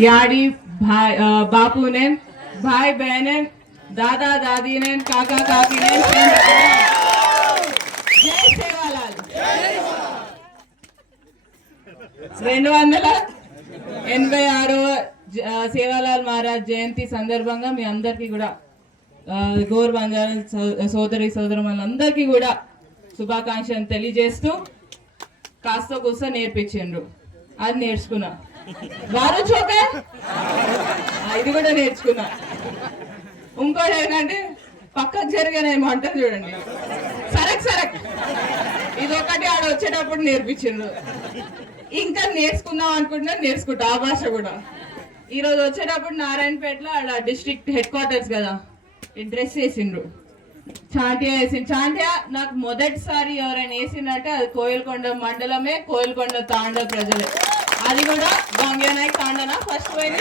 याडी भाई बापू ने भाई बहने दादा दादी ने काका काकी ने जय सेवालाल 286వ సేవాలాల్ మహారాజ్ జయంతి సందర్భంగా మీ అందరికీ కూడా గోర్ బంజారా సోదరి సోదరులందరికీ కూడా శుభాకాంక్షలు తెలియజేస్తూ కాస్త కూస్త నేర్పించిండ్రు అది నేర్చుకున్నా వారు చోక ఇది కూడా నేర్చుకున్నా ఇంకోటి ఏంటంటే పక్కకు జరిగానేమో అంటారు చూడండి సరక్ సరక్ ఇది ఒకటి ఆడ వచ్చేటప్పుడు నేర్పించిండ్రు ఇంకా నేర్చుకుందాం అనుకుంటున్నా నేర్చుకుంటా ఆ భాష కూడా ఈ రోజు వచ్చేటప్పుడు నారాయణపేటలో ఆడ డిస్ట్రిక్ట్ హెడ్ క్వార్టర్స్ కదా డ్రెస్ వేసిండ్రు చాంటియా వేసిండు చాంటియా నాకు మొదటిసారి ఎవరైనా వేసిందంటే అది కోయిల్కొండ మండలమే కోయిల్కొండ తాండ ప్రజలే అది కూడా గంగానాయక్ తాండనా ఫస్ట్ పోయిన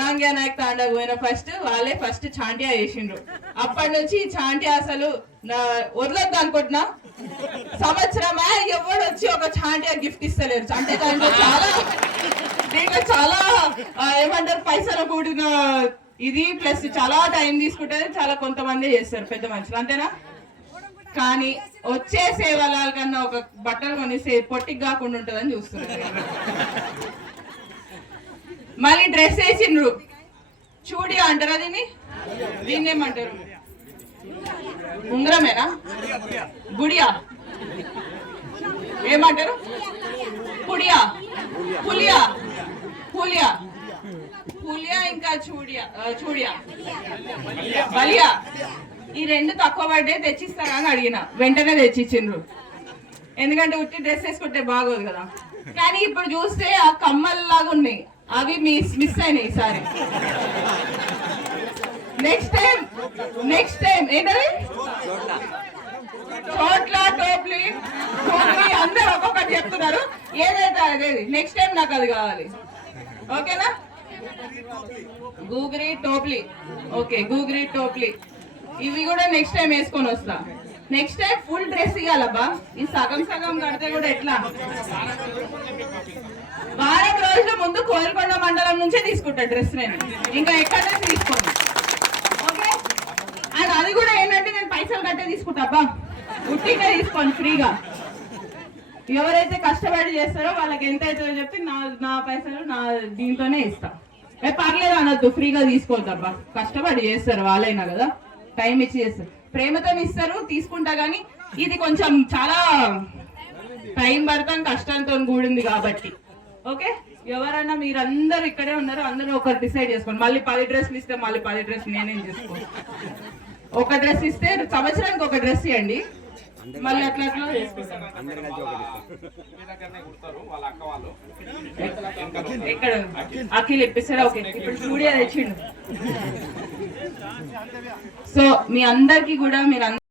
గంగానాయక్ తాండ పోయిన ఫస్ట్ వాళ్ళే ఫస్ట్ చాంటియా వేసిండ్రు అప్పటి నుంచి చాంటియా అసలు వదలొద్దు అనుకుంటున్నా సంవత్సరమా ఎవరు వచ్చి ఒక చాంటియా గిఫ్ట్ ఇస్తలేరు అంటే దాంట్లో చాలా ఏమంటారు పైసలు కూడిన ఇది ప్లస్ చాలా టైం తీసుకుంటే చాలా కొంతమంది చేస్తారు పెద్ద మనుషులు అంతేనా కానీ వచ్చే సేవలాల కన్నా ఒక బట్టలు కొనిస్తే పొట్టికి కాకుండా ఉంటుందని చూస్తున్నారు మళ్ళీ డ్రెస్ వేసిండ్రు చూడియా అంటారా దీన్ని ఏమంటారు ఉంగరమేనా గుడియా ఏమంటారు పుడియా పులియా పులియా పులియా ఇంకా చూడియా బలియా ఈ రెండు తక్కువ పడ్డే తెచ్చిస్తారా అని అడిగిన వెంటనే తెచ్చిచ్చిండ్రు ఎందుకంటే ఉట్టి డ్రెస్ వేసుకుంటే బాగోదు కదా కానీ ఇప్పుడు చూస్తే ఆ కమ్మల్ లాగా ఉన్నాయి అవి మిస్ అయినాయి ఈసారి నెక్స్ట్ టైం ఏంటది చోట్ల టోప్లీ అందరు ఒక్కొక్కటి చెప్తున్నారు ఏదైతే అదేది నెక్స్ట్ టైం నాకు అది కావాలి ఓకేనా గూగురీ టోప్లీ ఓకే గూగురీ టోప్లీ ఇవి కూడా నెక్స్ట్ టైం వేసుకొని వస్తా నెక్స్ట్ టైం ఫుల్ డ్రెస్ ఇవ్వాలబ్బా ఈ సగం కడితే కూడా ఎట్లా వారం రోజుల ముందు కోయిల్కొండ మండలం నుంచే తీసుకుంటా డ్రెస్ నేను ఇంకా ఎక్కడ తీసుకోండి ఓకే అండ్ అది కూడా ఏంటంటే నేను పైసలు కట్టే తీసుకుంటా అబ్బా ఉట్టిగా తీసుకోండి ఫ్రీగా ఎవరైతే కష్టపడి చేస్తారో వాళ్ళకి ఎంత అవుతుందో చెప్తే నా పైసలు నా దీంతోనే ఇస్తా పర్లేదు అనొద్దు ఫ్రీగా తీసుకోవద్దబ్బా కష్టపడి చేస్తారు వాళ్ళైనా కదా టైం ఇచ్చి చేస్తారు ప్రేమతో ఇస్తారు తీసుకుంటా గానీ ఇది కొంచెం చాలా టైం పడతాను కష్టంతో కూడింది కాబట్టి ఓకే ఎవరన్నా మీరందరూ ఇక్కడే ఉన్నారు అందరూ ఒకరు డిసైడ్ చేసుకోండి మళ్ళీ 10 డ్రెస్లు ఇస్తే మళ్ళీ 10 డ్రెస్లు నేనేం చేసుకోండి ఒక డ్రెస్ ఇస్తే సంవత్సరానికి ఒక డ్రెస్ ఇవ్వండి మళ్ళీ అట్లా ఎక్కడ అఖిల్ ఇప్పిస్తాడా ఓకే ఇప్పుడు స్టూడియో తెచ్చిండు సో మీ అందరికి కూడా మీరు